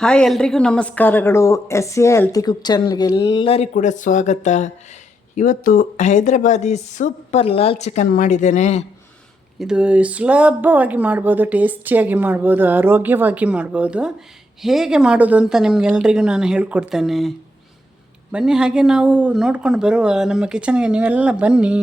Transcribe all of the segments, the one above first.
Hi ಎಲ್ರಿಗೂ ನಮಸ್ಕಾರಗಳು. SA healthy cook ಚಾನಲ್ಗೆ ಎಲ್ಲರಿಗೂ ಕೂಡ ಸ್ವಾಗತ. ಇವತ್ತು ಹೈದ್ರಾಬಾದಿ ಸೂಪರ್ ಲಾಲ್ ಚಿಕನ್ ಮಾಡಿದ್ದೇನೆ. ಇದು ಸುಲಭವಾಗಿ ಮಾಡ್ಬೋದು, ಟೇಸ್ಟಿಯಾಗಿ ಮಾಡ್ಬೋದು, ಆರೋಗ್ಯವಾಗಿ ಮಾಡ್ಬೋದು. ಹೇಗೆ ಮಾಡೋದು ಅಂತ ನಿಮಗೆಲ್ರಿಗೂ ನಾನು ಹೇಳ್ಕೊಡ್ತೇನೆ. ಬನ್ನಿ, ಹಾಗೆ ನಾವು ನೋಡ್ಕೊಂಡು ಬರುವ ನಮ್ಮ ಕಿಚನ್ಗೆ ನೀವೆಲ್ಲ ಬನ್ನಿ.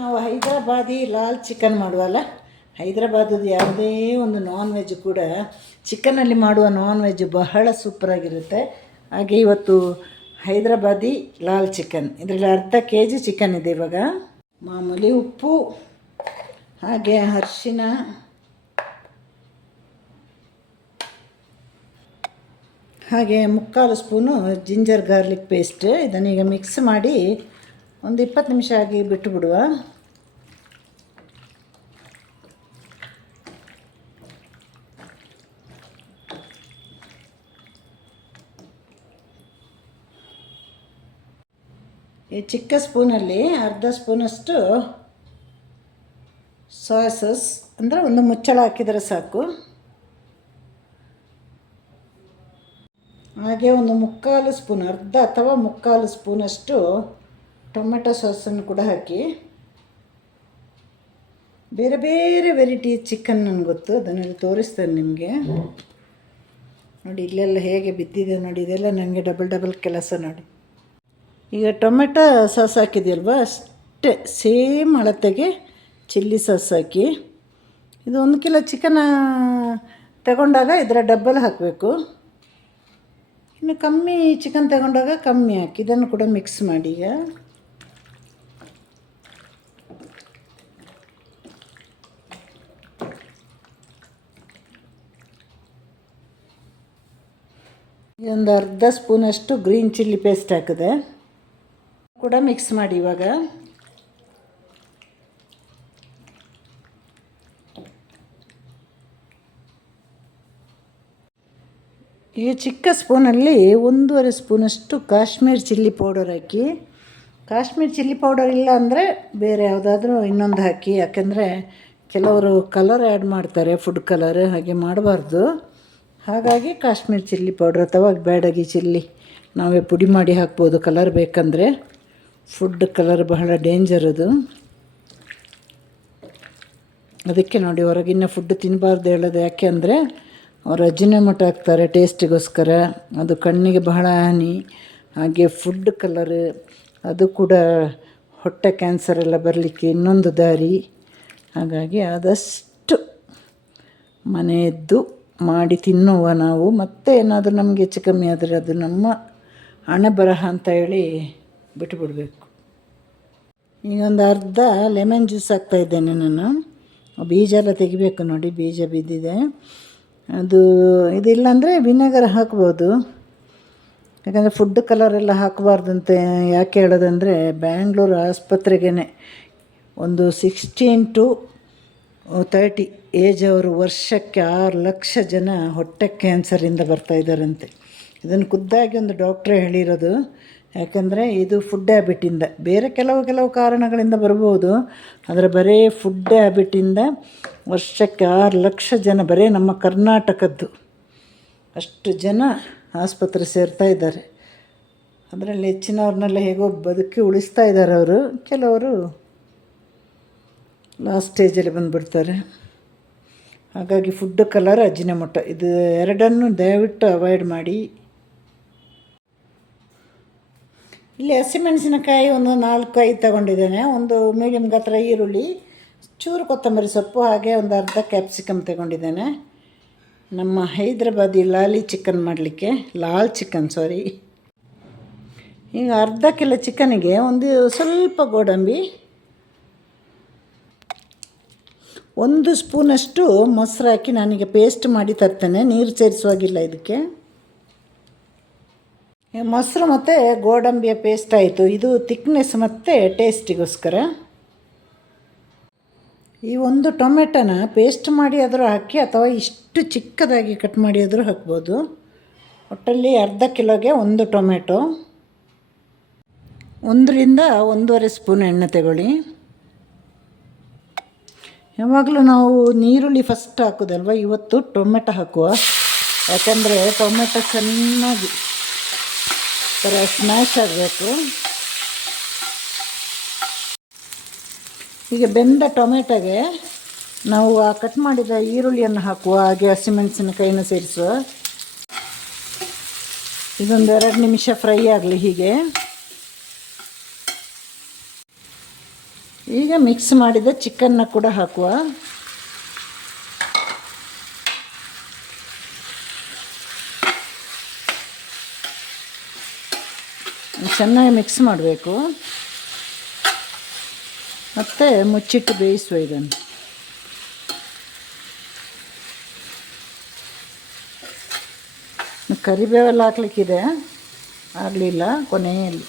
ನಾವು ಹೈದ್ರಾಬಾದಿ ಲಾಲ್ ಚಿಕನ್ ಮಾಡುವಲ್ಲ, ಹೈದ್ರಾಬಾದದ್ದು ಯಾವುದೇ ಒಂದು ನಾನ್ ವೆಜ್ ಕೂಡ ಚಿಕನಲ್ಲಿ ಮಾಡುವ ನಾನ್ ವೆಜ್ ಬಹಳ ಸೂಪರಾಗಿರುತ್ತೆ. ಹಾಗೆ ಇವತ್ತು ಹೈದ್ರಾಬಾದಿ ಲಾಲ್ ಚಿಕನ್, ಇದರಲ್ಲಿ ಅರ್ಧ kg ಚಿಕನ್ ಇದೆ. ಇವಾಗ ಮಾಮೂಲಿ ಉಪ್ಪು, ಹಾಗೆ ಅರಿಶಿನ, ಹಾಗೆ 3/4 ಸ್ಪೂನು ಜಿಂಜರ್ ಗಾರ್ಲಿಕ್ ಪೇಸ್ಟ್. ಇದನ್ನೀಗ ಮಿಕ್ಸ್ ಮಾಡಿ ಒಂದು 20 ನಿಮಿಷ ಆಗಿ ಬಿಟ್ಟು ಬಿಡುವ. ಈ ಚಿಕ್ಕ ಸ್ಪೂನಲ್ಲಿ ಅರ್ಧ ಸ್ಪೂನಷ್ಟು ಸೋಯಾ ಸಾಸ್, ಅಂದರೆ ಒಂದು ಮುಚ್ಚಳ ಹಾಕಿದರೆ ಸಾಕು. ಹಾಗೆ ಒಂದು 3/4 ಸ್ಪೂನ್, ಅರ್ಧ ಅಥವಾ 3/4 ಸ್ಪೂನಷ್ಟು ಟೊಮೆಟೊ ಸಾಸನ್ನು ಕೂಡ ಹಾಕಿ. ಬೇರೆ ಬೇರೆ ವೆರೈಟಿ ಚಿಕನ್ ನನಗೆ ಗೊತ್ತು, ಅದನ್ನೆಲ್ಲ ತೋರಿಸ್ತೇನೆ ನಿಮಗೆ. ನೋಡಿ ಇಲ್ಲೆಲ್ಲ ಹೇಗೆ ಬಿದ್ದಿದೆ ನೋಡಿ, ಇದೆಲ್ಲ ನನಗೆ ಡಬಲ್ ಕೆಲಸ ನೋಡಿ. ಈಗ ಟೊಮೆಟೊ ಸಾಸ್ ಹಾಕಿದೆಯಲ್ವ, ಅಷ್ಟೇ ಸೇಮ್ ಅಳತೆಗೆ ಚಿಲ್ಲಿ ಸಾಸ್ ಹಾಕಿ. ಇದು 1 ಕಿಲೋ ಚಿಕನ್ ತಗೊಂಡಾಗ ಇದರ ಡಬ್ಬಲ್ ಹಾಕಬೇಕು. ಇನ್ನು ಕಮ್ಮಿ ಚಿಕನ್ ತಗೊಂಡಾಗ ಕಮ್ಮಿ ಹಾಕಿ. ಇದನ್ನು ಕೂಡ ಮಿಕ್ಸ್ ಮಾಡಿ. ಈಗ ಒಂದು ಅರ್ಧ ಸ್ಪೂನಷ್ಟು ಗ್ರೀನ್ ಚಿಲ್ಲಿ ಪೇಸ್ಟ್ ಹಾಕಿದೆ, ಕೂಡ ಮಿಕ್ಸ್ ಮಾಡಿ. ಇವಾಗ ಈ ಚಿಕ್ಕ ಸ್ಪೂನಲ್ಲಿ 1.5 ಸ್ಪೂನಷ್ಟು ಕಾಶ್ಮೀರ್ ಚಿಲ್ಲಿ ಪೌಡರ್ ಹಾಕಿ. ಕಾಶ್ಮೀರ್ ಚಿಲ್ಲಿ ಪೌಡರ್ ಇಲ್ಲ ಅಂದರೆ ಬೇರೆ ಯಾವುದಾದ್ರೂ ಇನ್ನೊಂದು ಹಾಕಿ, ಯಾಕೆಂದರೆ ಕೆಲವರು ಕಲರ್ ಆ್ಯಡ್ ಮಾಡ್ತಾರೆ, ಫುಡ್ ಕಲರ್. ಹಾಗೆ ಮಾಡಬಾರ್ದು. ಹಾಗಾಗಿ ಕಾಶ್ಮೀರ್ ಚಿಲ್ಲಿ ಪೌಡರ್ ಅಥವಾ ಬ್ಯಾಡಗಿ ಚಿಲ್ಲಿ ನಾವೇ ಪುಡಿ ಮಾಡಿ ಹಾಕ್ಬೋದು ಕಲರ್ ಬೇಕಂದರೆ. ಫುಡ್ ಕಲರ್ ಬಹಳ ಡೇಂಜರ್ ಅದು. ಅದಕ್ಕೆ ನೋಡಿ ಹೊರಗಿನ ಫುಡ್ ತಿನ್ನಬಾರ್ದು ಹೇಳೋದು. ಯಾಕೆ ಅಂದರೆ ಅವರು ಅಜಿನೋಮೋಟೊ ಹಾಕ್ತಾರೆ ಟೇಸ್ಟಿಗೋಸ್ಕರ, ಅದು ಕಣ್ಣಿಗೆ ಬಹಳ ಹಾನಿ. ಹಾಗೆ ಫುಡ್ ಕಲರ್ ಅದು ಕೂಡ ಹೊಟ್ಟೆ ಕ್ಯಾನ್ಸರ್ ಎಲ್ಲ ಬರಲಿಕ್ಕೆ ಇನ್ನೊಂದು ದಾರಿ. ಹಾಗಾಗಿ ಆದಷ್ಟು ಮನೆಯದ್ದು ಮಾಡಿ ತಿನ್ನುವ ನಾವು. ಮತ್ತೆ ಏನಾದರೂ ನಮಗೆ ಹೆಚ್ಚು ಕಮ್ಮಿ ಆದರೆ ಅದು ನಮ್ಮ ಹಣೆ ಬರಹ ಅಂತ ಹೇಳಿ ಬಿಟ್ಟುಬಿಡಬೇಕು. ಈಗ ಒಂದು ಅರ್ಧ ಲೆಮನ್ ಜ್ಯೂಸ್ ಹಾಕ್ತಾಯಿದ್ದೇನೆ ನಾನು. ಬೀಜ ಎಲ್ಲ ತೆಗಿಬೇಕು ನೋಡಿ, ಬೀಜ ಬಿದ್ದಿದೆ. ಅದು ಇದಿಲ್ಲ ಅಂದರೆ ವಿನೆಗರ್ ಹಾಕ್ಬೋದು, ಯಾಕಂದರೆ ಫುಡ್ ಕಲರೆಲ್ಲ ಹಾಕಬಾರ್ದಂತೆ. ಯಾಕೆ ಹೇಳೋದಂದರೆ ಬ್ಯಾಂಗ್ಳೂರು ಆಸ್ಪತ್ರೆಗೇ ಒಂದು 16 to 30 ಏಜ್ ಅವರು ವರ್ಷಕ್ಕೆ 6 ಲಕ್ಷ ಜನ ಹೊಟ್ಟೆ ಕ್ಯಾನ್ಸರಿಂದ ಬರ್ತಾಯಿದ್ದಾರಂತೆ. ಇದನ್ನು ಖುದ್ದಾಗಿ ಒಂದು ಡಾಕ್ಟ್ರೇ ಹೇಳಿರೋದು. ಯಾಕಂದರೆ ಇದು ಫುಡ್ ಹ್ಯಾಬಿಟಿಂದ, ಬೇರೆ ಕೆಲವು ಕಾರಣಗಳಿಂದ ಬರ್ಬೋದು, ಆದರೆ ಬರೀ ಫುಡ್ ಹ್ಯಾಬಿಟಿಂದ ವರ್ಷಕ್ಕೆ 6 ಲಕ್ಷ ಜನ, ಬರೀ ನಮ್ಮ ಕರ್ನಾಟಕದ್ದು ಅಷ್ಟು ಜನ ಆಸ್ಪತ್ರೆ ಸೇರ್ತಾ ಇದ್ದಾರೆ. ಅದರಲ್ಲಿ ಹೆಚ್ಚಿನವ್ರನ್ನೆಲ್ಲ ಹೇಗೋ ಬದುಕಿ ಉಳಿಸ್ತಾ ಇದ್ದಾರೆ ಅವರು. ಕೆಲವರು ಲಾಸ್ಟ್ ಸ್ಟೇಜಲ್ಲಿ ಬಂದುಬಿಡ್ತಾರೆ. ಹಾಗಾಗಿ ಫುಡ್ ಕಲರ್, ಅಜಿನೋಮೋಟೊ ಇದು ಎರಡನ್ನೂ ದಯವಿಟ್ಟು ಅವಾಯ್ಡ್ ಮಾಡಿ. ಇಲ್ಲಿ ಹಸಿಮೆಣಸಿನಕಾಯಿ ಒಂದು 4-5 ತಗೊಂಡಿದ್ದೇನೆ. ಒಂದು ಮೀಡಿಯಮ್ ಗಾತ್ರ ಈರುಳ್ಳಿ, ಚೂರು ಕೊತ್ತಂಬರಿ ಸೊಪ್ಪು, ಹಾಗೆ ಒಂದು ಅರ್ಧ ಕ್ಯಾಪ್ಸಿಕಮ್ ತಗೊಂಡಿದ್ದೇನೆ. ನಮ್ಮ ಹೈದ್ರಾಬಾದಿ ಲಾಲ್ ಚಿಕನ್ ಸಾರಿ. ಈಗ ಅರ್ಧ ಕಿಲೋ ಚಿಕನಿಗೆ ಒಂದು ಸ್ವಲ್ಪ ಗೋಡಂಬಿ, 1 ಸ್ಪೂನಷ್ಟು ಮೊಸರು ಹಾಕಿ ನಾನೀಗ ಪೇಸ್ಟ್ ಮಾಡಿ ತರ್ತೇನೆ. ನೀರು ಸೇರಿಸುವಾಗಿಲ್ಲ ಇದಕ್ಕೆ. ಮೊಸರು ಮತ್ತು ಗೋಡಂಬಿಯ ಪೇಸ್ಟ್ ಆಯಿತು. ಇದು ತಿಕ್ನೆಸ್ ಮತ್ತು ಟೇಸ್ಟಿಗೋಸ್ಕರ. ಈ ಒಂದು ಟೊಮೆಟೊನ ಪೇಸ್ಟ್ ಮಾಡಿ ಆದರೂ ಹಾಕಿ, ಅಥವಾ ಇಷ್ಟು ಚಿಕ್ಕದಾಗಿ ಕಟ್ ಮಾಡಿ ಆದರೂ ಹಾಕ್ಬೋದು. ಒಟ್ಟಲ್ಲಿ ಅರ್ಧ ಕಿಲೋಗೆ 1 ಟೊಮೆಟೊ, 1 ರಿಂದ 1.5 ಸ್ಪೂನ್ ಎಣ್ಣೆ ತಗೊಳ್ಳಿ. ಯಾವಾಗಲೂ ನಾವು ನೀರುಳ್ಳಿ ಫಸ್ಟ್ ಹಾಕೋದಲ್ವ, ಇವತ್ತು ಟೊಮೆಟೊ ಹಾಕುವ. ಯಾಕಂದರೆ ಟೊಮೆಟೊ ಚೆನ್ನಾಗಿ ಥರ ಸ್ಮ್ಯಾಶ್ ಆಗಬೇಕು. ಈಗ ಬೆಂದ ಟೊಮೆಟೊಗೆ ನಾವು ಆ ಕಟ್ ಮಾಡಿದ ಈರುಳ್ಳಿಯನ್ನು ಹಾಕುವ, ಹಾಗೆ ಹಸಿಮೆಣಸಿನಕಾಯಿನ ಸೇರಿಸುವ. ಇದೊಂದು 2 ನಿಮಿಷ ಫ್ರೈ ಆಗಲಿ ಹೀಗೆ. ಈಗ ಮಿಕ್ಸ್ ಮಾಡಿದ ಚಿಕನ್ನ ಕೂಡ ಹಾಕುವ. ಚೆನ್ನಾಗಿ ಮಿಕ್ಸ್ ಮಾಡಬೇಕು ಮತ್ತು ಮುಚ್ಚಿಟ್ಟು ಬೇಯಿಸುವ. ಇದನ್ನು ಕರಿಬೇವೆಲ್ಲ ಹಾಕ್ಲಿಕ್ಕಿದೆ, ಆಗಲಿಲ್ಲ ಕೊನೆಯಲ್ಲಿ.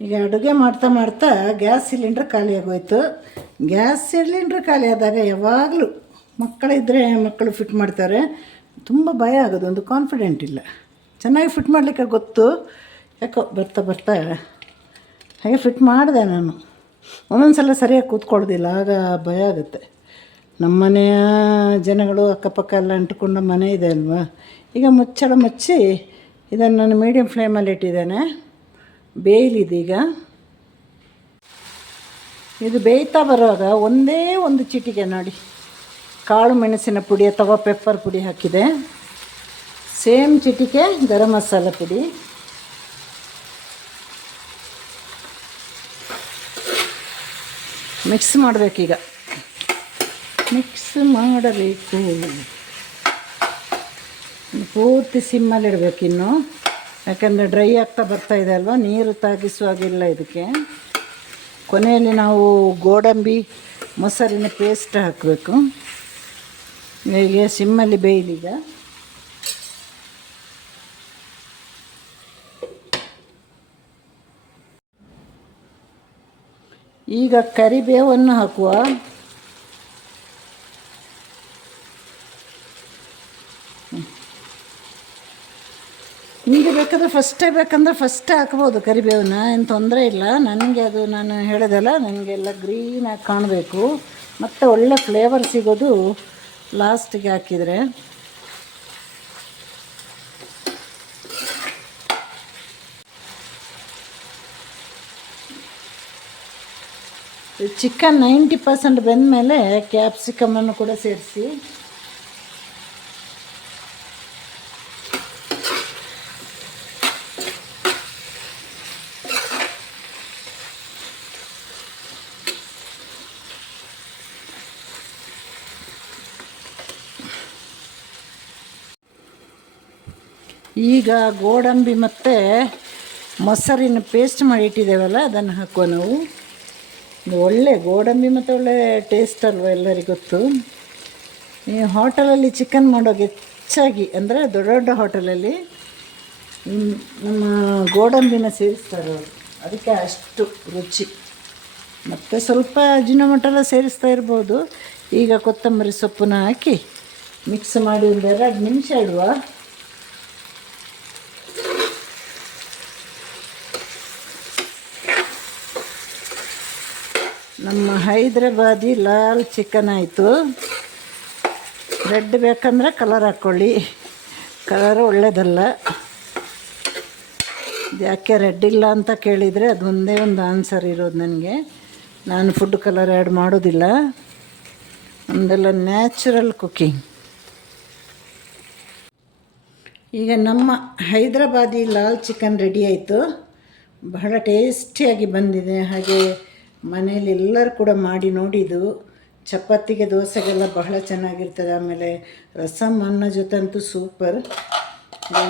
ಈಗ ಅಡುಗೆ ಮಾಡ್ತಾ ಮಾಡ್ತಾ ಗ್ಯಾಸ್ ಸಿಲಿಂಡ್ರ್ ಖಾಲಿ ಆಗೋಯ್ತು. ಗ್ಯಾಸ್ ಸಿಲಿಂಡ್ರ್ ಖಾಲಿ ಆದಾಗ ಯಾವಾಗಲೂ ಮಕ್ಕಳಿದ್ದರೆ ಮಕ್ಕಳು ಫಿಟ್ ಮಾಡ್ತಾರೆ. ತುಂಬ ಭಯ ಆಗೋದು, ಒಂದು ಕಾನ್ಫಿಡೆಂಟ್ ಇಲ್ಲ. ಚೆನ್ನಾಗಿ ಫಿಟ್ ಮಾಡಲಿಕ್ಕೆ ಗೊತ್ತು, ಯಾಕೋ ಬರ್ತಾ ಬರ್ತಾ ಹಾಗೆ ಫಿಟ್ ಮಾಡಿದೆ ನಾನು. ಒಂದೊಂದು ಸಲ ಸರಿಯಾಗಿ ಕೂತ್ಕೊಳ್ಳೋದಿಲ್ಲ, ಆಗ ಭಯ ಆಗುತ್ತೆ. ನಮ್ಮ ಮನೆಯ ಜನಗಳು ಅಕ್ಕಪಕ್ಕ ಎಲ್ಲ ಅಂಟುಕೊಂಡ ಮನೆ ಇದೆ ಅಲ್ವಾ. ಈಗ ಮುಚ್ಚಳ ಮುಚ್ಚಿ ಇದನ್ನು ನಾನು ಮೀಡಿಯಮ್ ಫ್ಲೇಮಲ್ಲಿ ಇಟ್ಟಿದ್ದೇನೆ. ಬೇಯಲಿದೀಗ. ಇದು ಬೇಯ್ತಾ ಬರುವಾಗ ಒಂದೇ ಒಂದು ಚಿಟಿಕೆ ನೋಡಿ ಕಾಳು ಮೆಣಸಿನ ಪುಡಿ ಅಥವಾ ಪೆಪ್ಪರ್ ಪುಡಿ ಹಾಕಿದೆ. ಸೇಮ್ ಚಿಟಿಕೆ ಗರಂ ಮಸಾಲ ಪುಡಿ. ಮಿಕ್ಸ್ ಮಾಡಬೇಕೀಗ, ಮಿಕ್ಸ್ ಮಾಡಬೇಕು. ಪೂರ್ತಿ ಸಿಮ್ಮಲ್ಲಿಡಬೇಕು ಇನ್ನು, ಯಾಕಂದರೆ ಡ್ರೈ ಆಗ್ತಾ ಬರ್ತಾಯಿದೆ ಅಲ್ವಾ, ನೀರು ತಾಗಿಸುವಾಗಿಲ್ಲ ಇದಕ್ಕೆ. ಕೊನೆಯಲ್ಲಿ ನಾವು ಗೋಡಂಬಿ ಮೊಸರಿನ ಪೇಸ್ಟ್ ಹಾಕಬೇಕು. ಹೀಗೆ ಸಿಮ್ಮಲ್ಲಿ ಬೇಯಲೀಗ. ಈಗ ಕರಿಬೇವನ್ನು ಹಾಕುವ. ನಿಮಗೆ ಬೇಕಾದರೆ ಫಸ್ಟೇ ಹಾಕ್ಬೋದು ಕರಿಬೇವನ್ನ, ಏನು ತೊಂದರೆ ಇಲ್ಲ. ನನಗೆ ಅದು ನಾನು ಹೇಳಿದೆಲ್ಲ, ನನಗೆಲ್ಲ ಗ್ರೀನಾಗಿ ಕಾಣಬೇಕು ಮತ್ತು ಒಳ್ಳೆ ಫ್ಲೇವರ್ ಸಿಗೋದು ಲಾಸ್ಟಿಗೆ ಹಾಕಿದರೆ. ಚಿಕನ್ 90% ಬೆಂದ ಮೇಲೆ ಕ್ಯಾಪ್ಸಿಕಮನ್ನು ಕೂಡ ಸೇರಿಸಿ. ಈಗ ಗೋಡಂಬಿ ಮತ್ತು ಮೊಸರಿನ ಪೇಸ್ಟ್ ಮಾಡಿ ಇಟ್ಟಿದ್ದೇವಲ್ಲ, ಅದನ್ನು ಹಾಕುವ ನಾವು. ಒಳ್ಳೆ ಗೋಡಂಬಿ ಮತ್ತು ಒಳ್ಳೆ ಟೇಸ್ಟ್ ಅಲ್ವ, ಎಲ್ಲರಿಗೂ ಗೊತ್ತು. ಈ ಹೋಟೆಲಲ್ಲಿ ಚಿಕನ್ ಮಾಡೋದು ಹೆಚ್ಚಾಗಿ ಅಂದರೆ ದೊಡ್ಡ ದೊಡ್ಡ ಹೋಟೆಲಲ್ಲಿ ನಮ್ಮ ಗೋಡಂಬಿನ ಸೇರಿಸ್ತಾರೆ ಅವರು, ಅದಕ್ಕೆ ಅಷ್ಟು ರುಚಿ. ಮತ್ತು ಸ್ವಲ್ಪ ಅಜಿನೋಮೋಟೊ ಸೇರಿಸ್ತಾ ಇರ್ಬೋದು. ಈಗ ಕೊತ್ತಂಬರಿ ಸೊಪ್ಪನ್ನ ಹಾಕಿ ಮಿಕ್ಸ್ ಮಾಡಿ ಒಂದು 2 ನಿಮಿಷ ಇಡುವ. ನಮ್ಮ ಹೈದ್ರಾಬಾದಿ ಲಾಲ್ ಚಿಕನ್ ಆಯಿತು. ರೆಡ್ ಬೇಕಂದರೆ ಕಲರ್ ಹಾಕ್ಕೊಳ್ಳಿ, ಕಲರ್ ಒಳ್ಳೆಯದಲ್ಲ. ಯಾಕೆ ರೆಡ್ ಇಲ್ಲ ಅಂತ ಕೇಳಿದರೆ ಅದು ಒಂದೇ ಒಂದು ಆನ್ಸರ್ ಇರೋದು ನನಗೆ. ನಾನು ಫುಡ್ ಕಲರ್ ಆ್ಯಡ್ ಮಾಡೋದಿಲ್ಲ, ನಮ್ಮದೆಲ್ಲ ನ್ಯಾಚುರಲ್ ಕುಕ್ಕಿಂಗ್. ಈಗ ನಮ್ಮ ಹೈದ್ರಾಬಾದಿ ಲಾಲ್ ಚಿಕನ್ ರೆಡಿ ಆಯಿತು. ಬಹಳ ಟೇಸ್ಟಿಯಾಗಿ ಬಂದಿದೆ. ಹಾಗೆ ಮನೇಲಿ ಎಲ್ಲರೂ ಕೂಡ ಮಾಡಿ ನೋಡಿದ್ದು. ಚಪಾತಿಗೆ ದೋಸೆಗೆಲ್ಲ ಬಹಳ ಚೆನ್ನಾಗಿರ್ತದೆ. ಆಮೇಲೆ ರಸಮ್ ಅನ್ನ ಜೊತೆ ಅಂತೂ ಸೂಪರ್.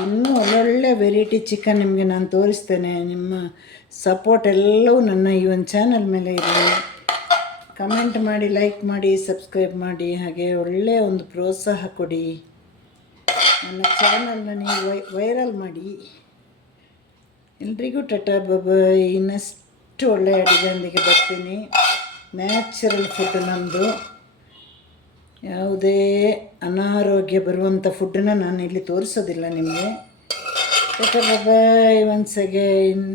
ಇನ್ನೂ ಒಳ್ಳೊಳ್ಳೆ ವೆರೈಟಿ ಚಿಕನ್ ನಿಮಗೆ ನಾನು ತೋರಿಸ್ತೇನೆ. ನಿಮ್ಮ ಸಪೋರ್ಟ್ ಎಲ್ಲವೂ ನನ್ನ ಈ ಒಂದು ಚಾನಲ್ ಮೇಲೆ ಇರಲಿ. ಕಮೆಂಟ್ ಮಾಡಿ, ಲೈಕ್ ಮಾಡಿ, ಸಬ್ಸ್ಕ್ರೈಬ್ ಮಾಡಿ, ಹಾಗೆ ಒಳ್ಳೆಯ ಒಂದು ಪ್ರೋತ್ಸಾಹ ಕೊಡಿ. ನನ್ನ ಚಾನಲ್ನ ನೀವು ವೈರಲ್ ಮಾಡಿ. ಎಲ್ರಿಗೂ ಟಾಟಾ ಬಾಯ್. ಇನ್ನಷ್ಟು ಒಳ್ಳೆಯ ಅಡುಗೆಯೊಂದಿಗೆ ಬರ್ತೀನಿ. ನ್ಯಾಚುರಲ್ ಫುಡ್ ನಮ್ಮದು. ಯಾವುದೇ ಅನಾರೋಗ್ಯ ಬರುವಂಥ ಫುಡ್ಡನ್ನ ನಾನು ಇಲ್ಲಿ ತೋರಿಸೋದಿಲ್ಲ ನಿಮಗೆ. ಟಾಟಾ ಬಾಯ್ ಒನ್ಸ್ ಅಗೈನ್.